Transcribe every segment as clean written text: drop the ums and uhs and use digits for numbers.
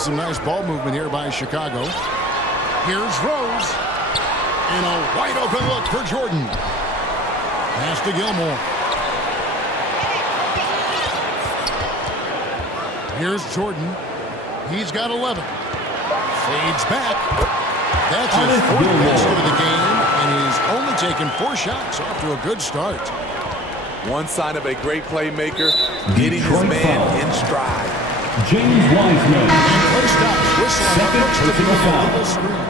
some nice ball movement here by Chicago. Here's Rose. And a wide open look for Jordan. Pass to Gilmore. Here's Jordan. He's got 11. Fades back. That's his fourth basket of the game, and he's only taken 4 shots. Off to a good start. One sign of a great playmaker, getting his man in stride. James Wiseman. And play stops. Whistle on the first to the illegal screen.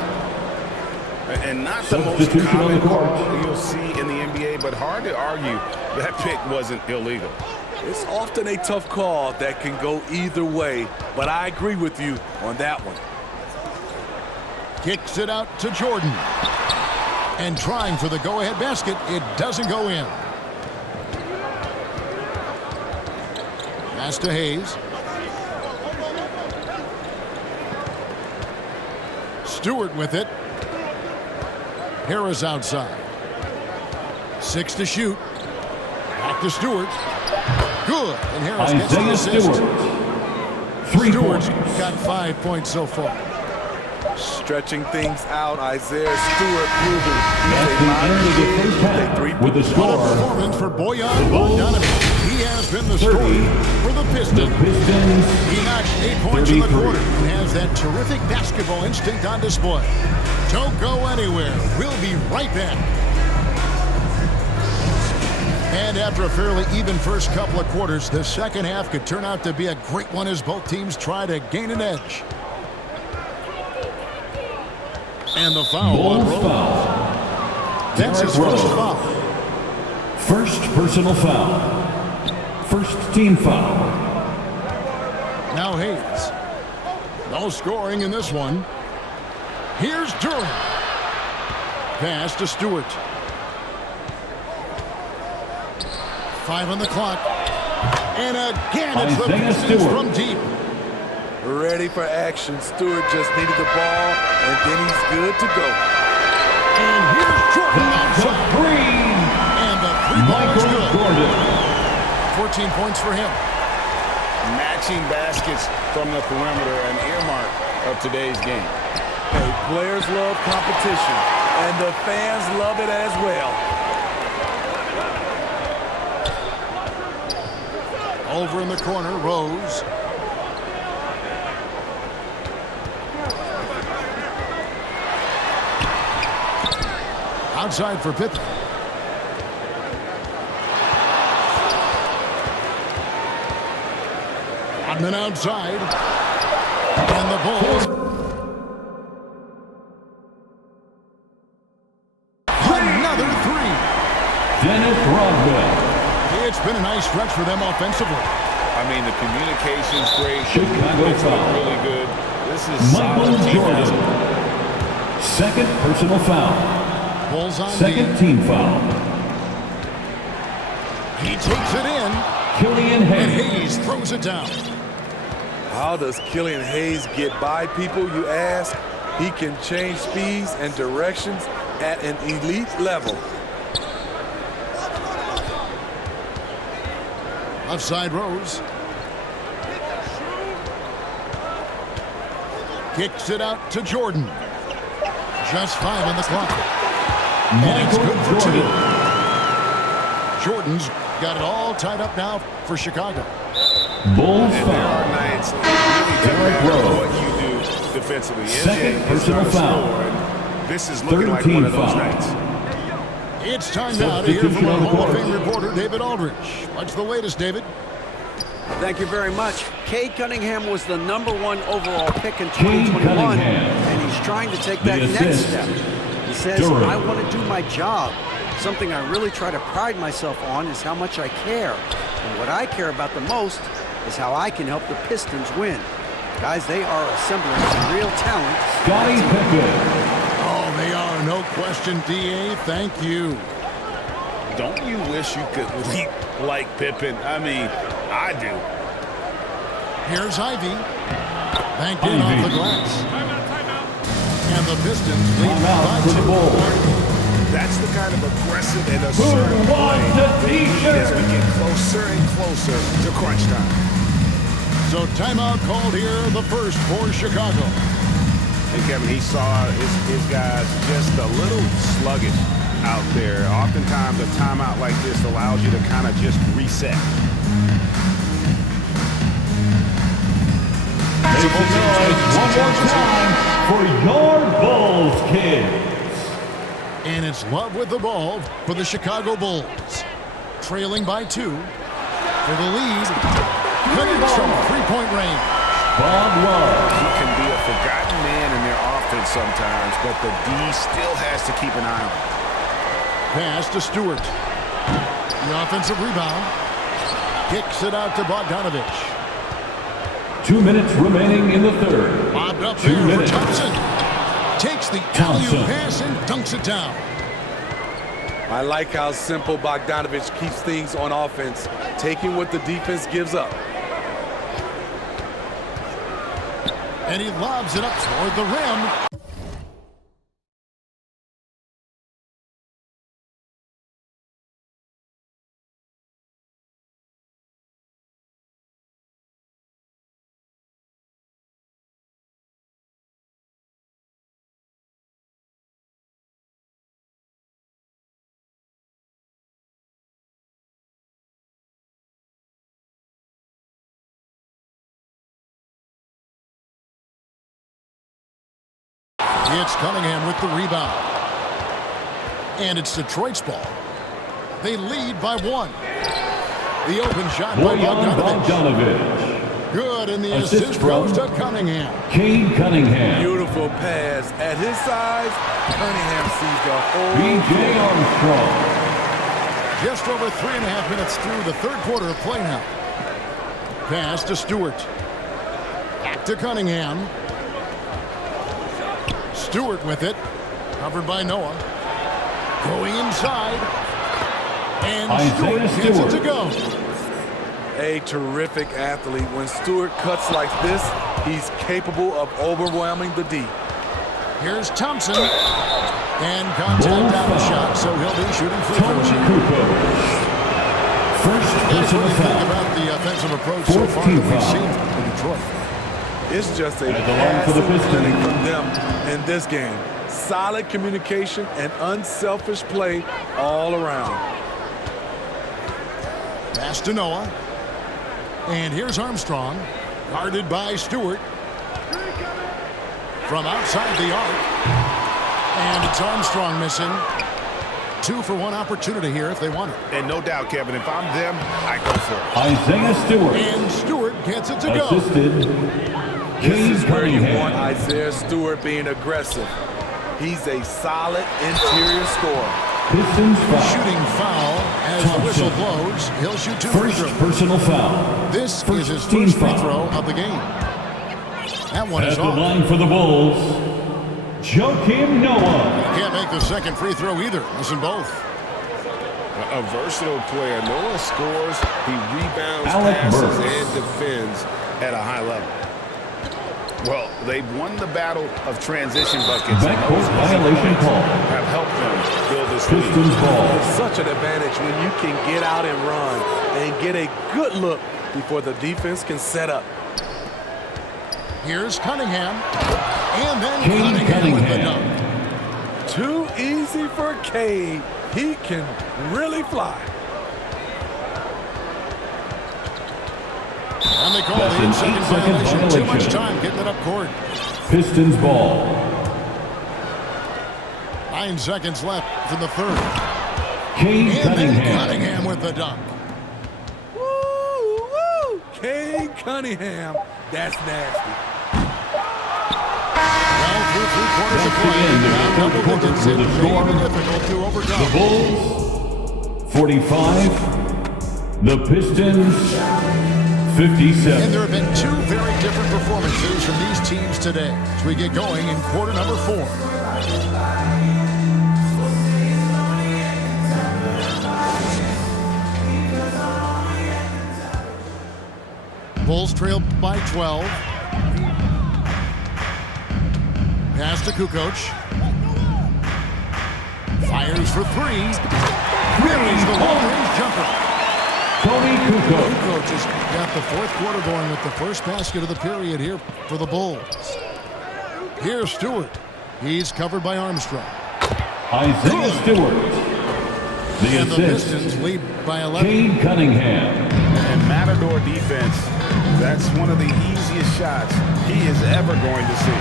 And not the most common call you'll see in the NBA, but hard to argue that pick wasn't illegal. It's often a tough call that can go either way, but I agree with you on that one. Kicks it out to Jordan. And trying for the go-ahead basket. It doesn't go in. Pass to Hayes. Stewart with it. Harris outside. 6 to shoot. Back to Stewart. Good. And Harris gets the assist. Stewart's got 5 points so far. Stretching things out, Isaiah Stewart proving he's a with with the score. What a performance for Bojan Bogdanovic. He has been the story for the Pistons. He notched 8 points in the quarter and has that terrific basketball instinct on display. Don't go anywhere. We'll be right back. And after a fairly even first couple of quarters, the second half could turn out to be a great one as both teams try to gain an edge. And the foul on Rose. That's his first foul. First personal foul. First team foul. Now Hayes. No scoring in this one. Here's Durham. Pass to Stewart. 5 on the clock. And again, it's the Pistons from deep. Ready for action. Stewart just needed the ball, and then he's good to go. And here's Jordan outside. And the three-ball is good. 14 points for him. Matching baskets from the perimeter, an earmark of today's game. Hey, players love competition, and the fans love it as well. Over in the corner, Rose. Outside for Pippen. Rodman outside. And the Bulls. Another 3. Dennis Rodman. It's been a nice stretch for them offensively. I mean, the communication's great. Chicago It's foul. really good. This is Michael solid Jordan. defense. Second personal foul. Bulls on Second D. team foul. He takes it in. Killian And Hayes. Hayes throws it down. How does Killian Hayes get by people, you ask? He can change speeds and directions at an elite level. Offside Rose. Kicks it out to Jordan. Just 5 on the clock. And it's good for 2. Jordan's got it all tied up now for Chicago. Bulls And there are foul. nights it really doesn't matter what you do defensively. Second personal foul. This is looking like one of those foul. nights. It's time now to hear from our Hall of Fame reporter, David Aldridge. What's the latest, David? Thank you very much. Cade Cunningham was the #1 overall pick in Cade 2021, Cunningham. and he's trying to take The that next assist. step. He says, Durham. I want to do my job. Something I really try to pride myself on is how much I care. And what I care about the most is how I can help the Pistons win. Guys, they are assembling some real talent. Scottie Pippen. Oh, they are, no question, D.A. Thank you. Don't you wish you could leap like Pippen? I mean, I do. Here's Ivy. Banked in off the glass. And the Pistons lead by For the 2. Bulls. That's the kind of aggressive and assertive Who wants play the we need as we t-shirt? get closer and closer to crunch time. So timeout called here, the first for Chicago. And Kevin, he saw his guys just a little sluggish out there. Oftentimes a timeout like this allows you to kind of just reset. Make some noise one more time for your Bulls, kids. And it's Love with the ball for the Chicago Bulls. Trailing by 2 for the lead. Connects from three-point range. Bob Love. He can be a forgotten man in their offense sometimes, but the D still has to keep an eye on him. Pass to Stewart. The offensive rebound. Kicks it out to Bogdanovich. 2 minutes remaining in the third. Lobbed up 2 there for minutes. Thompson. Takes the Thompson. alley-oop pass and dunks it down. I like how simple Bogdanovich keeps things on offense, taking what the defense gives up. And he lobs it up toward the rim. It's Cunningham with the rebound. And it's Detroit's ball. They lead by 1. The open shot by Bojan Bogdanovich. Bogdanovich. Good, and the Assist assist goes from to Cunningham. Cade Cunningham. Beautiful pass. At his size, Cunningham sees the whole B.J. Armstrong. Just over 3.5 minutes through the third quarter of play now. Pass to Stewart. Back to Cunningham. Stewart with it. Covered by Noah. Going inside. And Isaiah Stewart gets it Stewart. to go. A terrific athlete. When Stewart cuts like this, he's capable of overwhelming the D. Here's Thompson. And contact Bulls down the foul. shot, so he'll be shooting free Tony throws here. Kukoc. First What do personal you think foul. about the offensive approach so far 14 that we've foul. seen from Detroit? It's just a At the line for the passing Pistons. clinic from them in this game. Solid communication and unselfish play all around. Pass to Noah. And here's Armstrong. Guarded by Stewart. From outside the arc. And it's Armstrong missing. 2 for 1 opportunity here if they want it. And no doubt, Kevin, if I'm them, I go for it. Isaiah Stewart. And Stewart gets it to go. Assisted. This Cade is where you want Cunningham. Isaiah Stewart being aggressive. He's a solid interior scorer. Pistons foul. Shooting foul as the whistle blows. He'll shoot 2 free First throws. personal foul. This First is his team first free foul. throw of the game. That one At is the off. line for the Bulls, Joakim Noah. Can't make the second free throw either. Listen both. A versatile player. Noah scores, he rebounds, Alec passes, Burks. and defends at a high level. Well, they've won the battle of transition buckets. and Backcourt those violation points call. have helped them build this lead. Pistons ball. Such an advantage when you can get out and run and get a good look before the defense can set up. Here's Cunningham. And then Cade Cunningham with the Cunningham. dunk. Too easy for Cade. He can really fly. And they call That's the an 8-second 8-second violation. Too much violation. time getting it up court. Pistons ball. 9 seconds left in the third. Cade And then Cunningham. Cunningham with the dunk. Woo, woo. Cade Cunningham. That's nasty. Well, through 3 quarters of That's the play, end of the now third double quarter digits. with It the may score. be difficult to overcome. The Bulls, 45. The Pistons, 57. And there have been 2 very different performances from these teams today as we get going in quarter number 4. Bulls trail by 12. Pass to Kukoc. Fires for 3. Misses the long-range jumper. Tony Kukoc. Kukoc has got the fourth quarter going with the first basket of the period here for the Bulls. Here's Stewart. He's covered by Armstrong. Isaiah Stewart. The And the assist. Pistons lead by 11. Cade Cunningham. And Matador defense, that's one of the easiest shots he is ever going to see.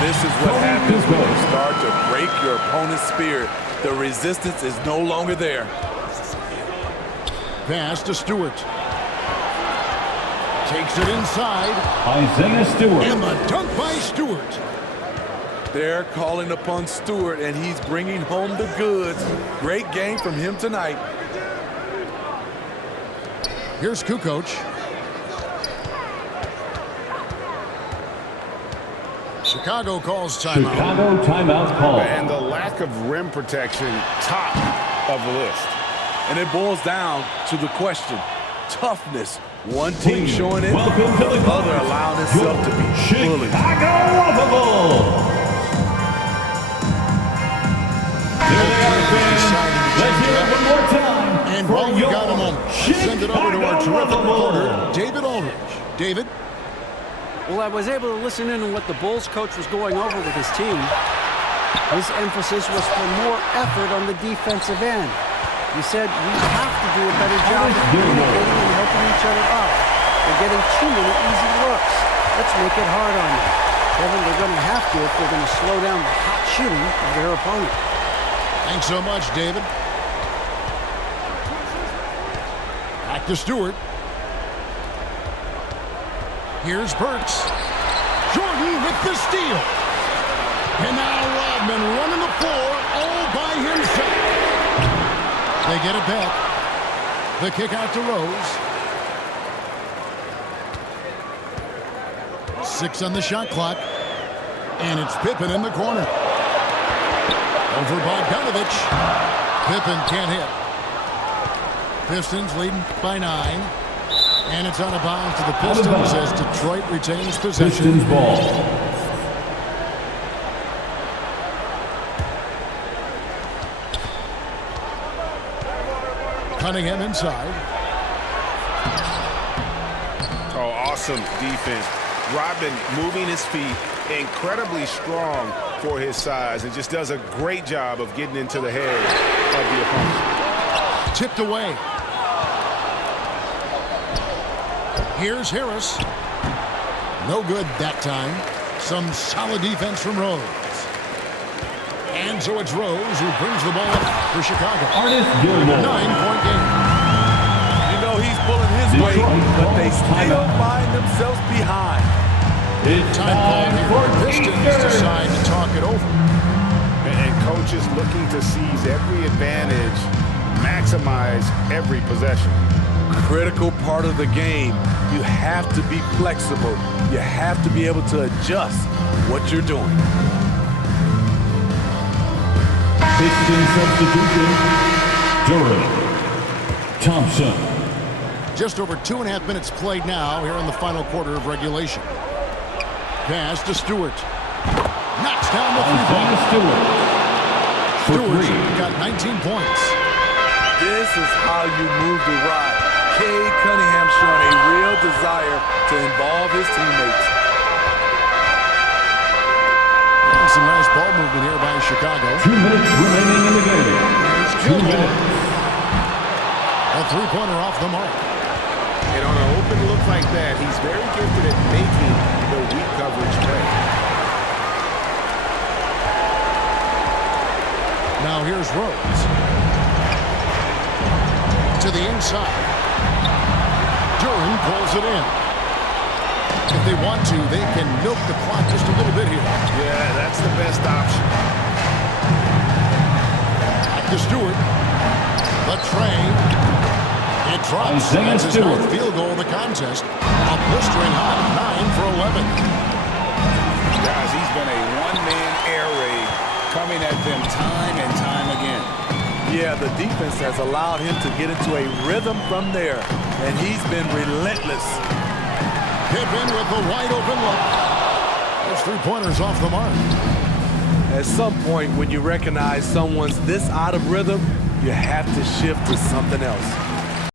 This is what happens when you start to break your opponent's spirit. The resistance is no longer there. Pass to Stewart. Takes it inside. Isaiah Stewart. And the dunk by Stewart. They're calling upon Stewart, and he's bringing home the goods. Great game from him tonight. Here's Kukoc. Chicago calls timeout. Chicago timeout call. And the lack of rim protection, top of the list. And it boils down to the question, toughness. One team showing it, Welcome to the other allowing itself to be bullied. Chicago Bulls. There they are, fans. Let's hear it one more time. And for while we your got a moment, let's send it over to our terrific reporter, David Aldridge. David? Well, I was able to listen in on what the Bulls coach was going over with his team. His emphasis was for more effort on the defensive end. He said we have to do a better job of communicating and helping each other out. They're getting too many easy looks. Let's make it hard on them. Kevin, they're going to have to if they're going to slow down the hot shooting of their opponent. Thanks so much, David. Back to Stewart. Here's Burks. Jordan with the steal. And now Rodman running the floor all by himself. They get it back. The kick out to Rose. 6 on the shot clock. And it's Pippen in the corner. Over Bogdanovich. Pippen can't hit. Pistons leading by 9. And it's out of bounds to the Pistons as Detroit retains possession. Pistons ball. Cunningham inside. Oh, awesome defense. Rodman moving his feet, incredibly strong for his size, and just does a great job of getting into the head of the opponent. Tipped away. Here's Harris. No good that time. Some solid defense from Rose. And so it's Rose who brings the ball up for Chicago. Artist Gilmore. 9-point game. You know he's pulling his weight, but they still find themselves behind. It's Time call time here. for Pistons Eastern. decide to talk it over. And coaches looking to seize every advantage, maximize every possession. Critical part of the game. You have to be flexible. You have to be able to adjust what you're doing. Piston substitution. Durant. Thompson. Just over 2.5 minutes played now here in the final quarter of regulation. Pass to Stewart. Knocks down the Isaiah three-ball. Stewart. For Stewart's three. got 19 points. This is how you move the ride. Cade Cunningham showing a real desire to involve his teammates. And some nice ball movement here by Chicago. 2 minutes remaining in the game. Here's 2 Gilmore. minutes. A three-pointer off the mark. And on an open look like that, he's very gifted at making the weak coverage play. Now here's Rose. To the inside. Duran pulls it in. If they want to, they can milk the clock just a little bit here. Yeah, that's the best option. Back to Stewart. The train. It drops. Isaiah That's his Stewart. 9th field goal of the contest. A blistering hot 9 for 11. Guys, he's been a one-man air raid coming at them time and time again. Yeah, the defense has allowed him to get into a rhythm from there, and he's been relentless. Pippen with the wide open look. Those three-pointers off the mark. At some point, when you recognize someone's this out of rhythm, you have to shift to something else.